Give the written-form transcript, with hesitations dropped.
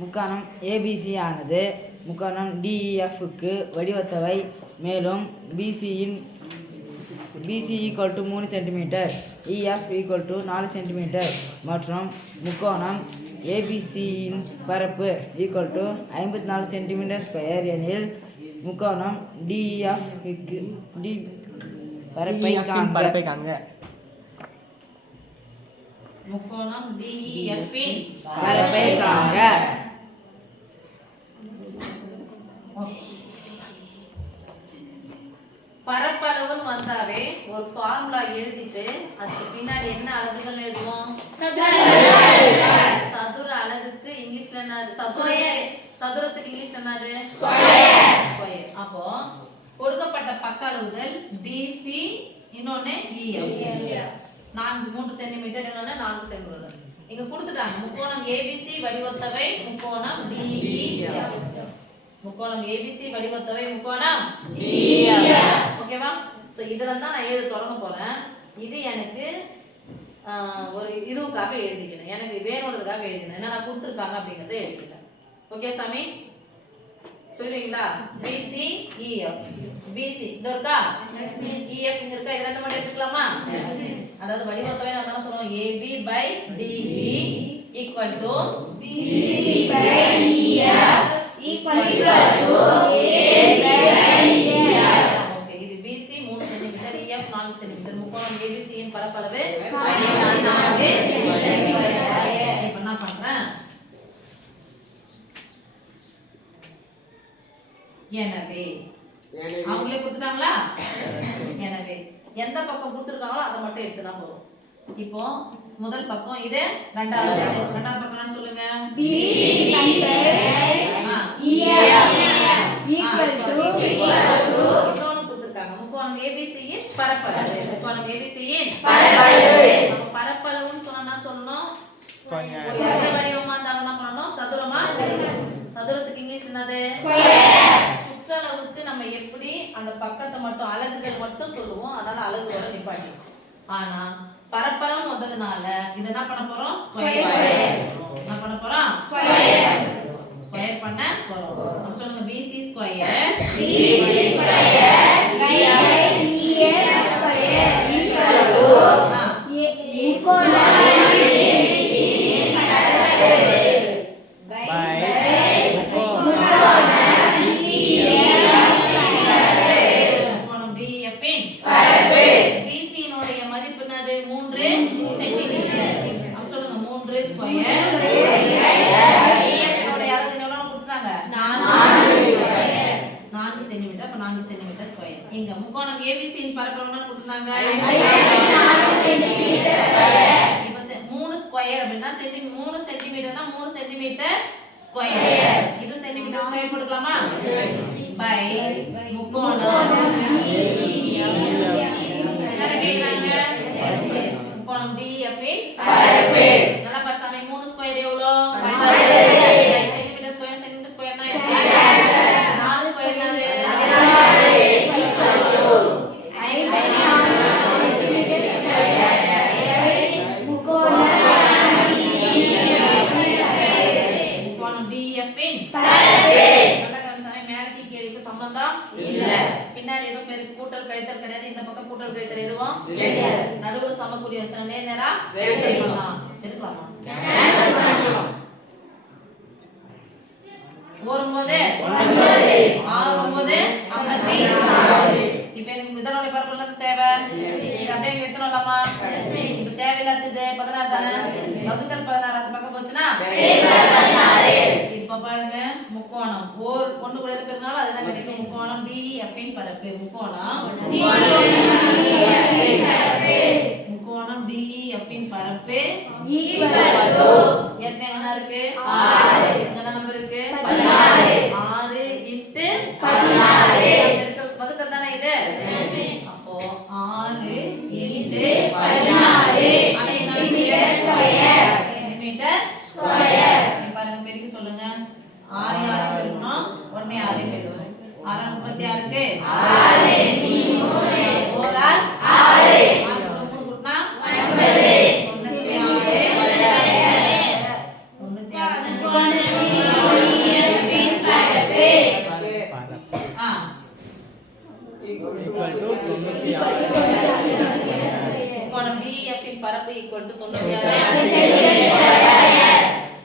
முக்கோணம் ஏபிசி ஆனது முக்கோணம் டிஇஎஃப்க்கு வடிவத்தவை. மேலும் BC equal to 3 centimetre, EF equal to 4 centimetre மற்றும் முக்கோணம் ஏபிசியின் பரப்பு ஈக்குவல் டு 54 சென்டிமீட்டர் ஸ்கொயர் எனில் முக்கோணம் டிஇஎஃப்க்கு பரப்பை காண்க. முக்கோணம் டிஇஎஃப்பின் பரப்பை காண்க. பரப்பளவுன்னு வந்தாவே ஒரு ஃபார்முலா எழுதிட்டு அதுக்கு பின்னாடி என்ன அலகுகள் எழுதுவோம்? சதுர அலகுக்கு இங்கிலீஷ்ல என்னது? சதுரத்துக்கு இங்கிலீஷ் என்னது? ஸ்கொயர். அப்போ கொடுக்கப்பட்ட பக்க அளவுகள் BC, இன்னொன்னு EF. 3 சென்டிமீட்டர், இன்னொன்னு 4 சென்டிமீட்டர். இங்க கொடுத்துட்டாங்க முக்கோணம் ABC வடிவத்தவை முக்கோணம் DEF. முக்கோணம் ABC வடிவத்தவை முக்கோணம் DEF. ஓகேவா? சோ இதெல்லாம் தான் நான் எழுத தொடங்க போறேன். இது எனக்கு ஒரு இதுவுக்காக எழுதிக்கிறேன். எனக்கு வேணும்ன்றதுக்காக எழுதிக்கிறேன். என்ன நான் கொடுத்துருக்காங்க அப்படிங்கறத எழுதிக்கிறேன். ஓகே சாமி? புரியுதுங்களா? BC EF. BC இது இருக்கா? EF இங்க இருக்கா? இது ரெண்டு மட்டும் எடுத்துக்கலாமா? அதாவது வடிவத்தவை நம்ம என்ன சொல்றோம்? AB by DE equal to BC by EF equal to AC by EF. Okay, இது BC 3 சென்டிமீட்டர், EF 4 சென்டிமீட்டர். முக்கோணம் ABC இன் பரப்பளவு 14 சென்டிமீட்டர். இப்போ என்ன பண்றேன்? எனவே அவங்களே கொடுத்துட்டாங்களா? எனவே எந்த பக்கம் கொடுத்துருக்காங்களோ அதை மட்டும் எடுத்துனா போதும். இப்போ முதல் பக்கம் இது, ரெண்டாவது பக்கம் என்ன சொல்லுங்க? கொடுத்துருக்காங்க முக்கோணம் ABC இன் பரப்பளவு. முக்கோணம் ABC இன் பரப்பளவுன்னு சொன்னா சொல்லணும். வடிவமா இருந்தாலும் என்ன பண்ணணும்? சதுரமா. சதுரத்துக்கு இங்கிலீஷ் என்னது? சுற்றளவுக்கு நம்ம எப்படி அந்த பக்கத்தை மட்டும் அலகுகள் மட்டும் சொல்லுவோம், அதனால அலகுகளோட நிப்பாட்டிச்சு. ஆனா பரப்பளவு வந்ததுனால இது என்ன பண்ண போறோம்? ஸ்கொயர். என்ன பண்ண போறோம்? ஸ்கொயர் பண்ண போறோம். நம்ம சொல்லுங்க BC square EF square equal to முக்கோணம் இங்க முக்கோணம் ABC இன் பரப்பளவு கொடுத்தாங்க 4 சென்டிமீட்டர் ஸ்கொயர். இப்போ 3 ஸ்கொயர் அப்படினா 3 சென்டிமீட்டர்னா 3 சென்டிமீட்டர் ஸ்கொயர். இது சென்டிமீட்டர் ஸ்கொயர் போட்டுக்கலாமா? பை முக்கோணம் முக்கோணம் DEF இன் பரப்பு. நல்லா பாருங்க 3 ஸ்கொயர் எவ்வளவு? 15 சென்டிமீட்டர் ஸ்கொயர். சென்டிமீட்டர் ஸ்கொயர்னா என்ன? 4 ஸ்கொயர் என்னது? பின்னாடி ஏதோ பேருக்கு கூட்டல் கழித்தல் கிடையாது. இந்த பக்கம் கூட்டல் கழித்தல் எதுவும் நடுவுல சமக்குறி வச்சா நேரா எடுத்துக்கலாமா? 9 6 இப்போ எனக்கு இதனுடைய பரப்பளவு தேவை. இது அப்படியே எடுத்துனோம்லாமா? இப்போ தேவையில்லாதது 16 தானே. வகுத்தல் 16 அந்த பக்கம் போச்சுனா இப்போ பாருங்க முக்கோணம் ஒண்ணு கூட இருக்கிறதுனால அதுதான் கிடைக்கும். முக்கோணம் DEF இன் பரப்பு. முக்கோணம் DEF இன் பரப்பு என்ன இருக்கு? 6. என்ன நம்பர் இருக்கு? 16 இன்டு 16 வகுத்தல் தானே இது. அப்போ 6 இன்டு 16 சென்டிமீட்டர் ஸ்கொயர். பாருங்க பெருக்கி சொல்லுங்க. 6 6 பெருக்கணும். 1 6 பெருக்கணும். 6 36க்கு 6 3 6 6 கூட்டினா 9 96 96 சென்டிமீட்டர் முக்கோணம் DEF இன் பரப்பு equal to 96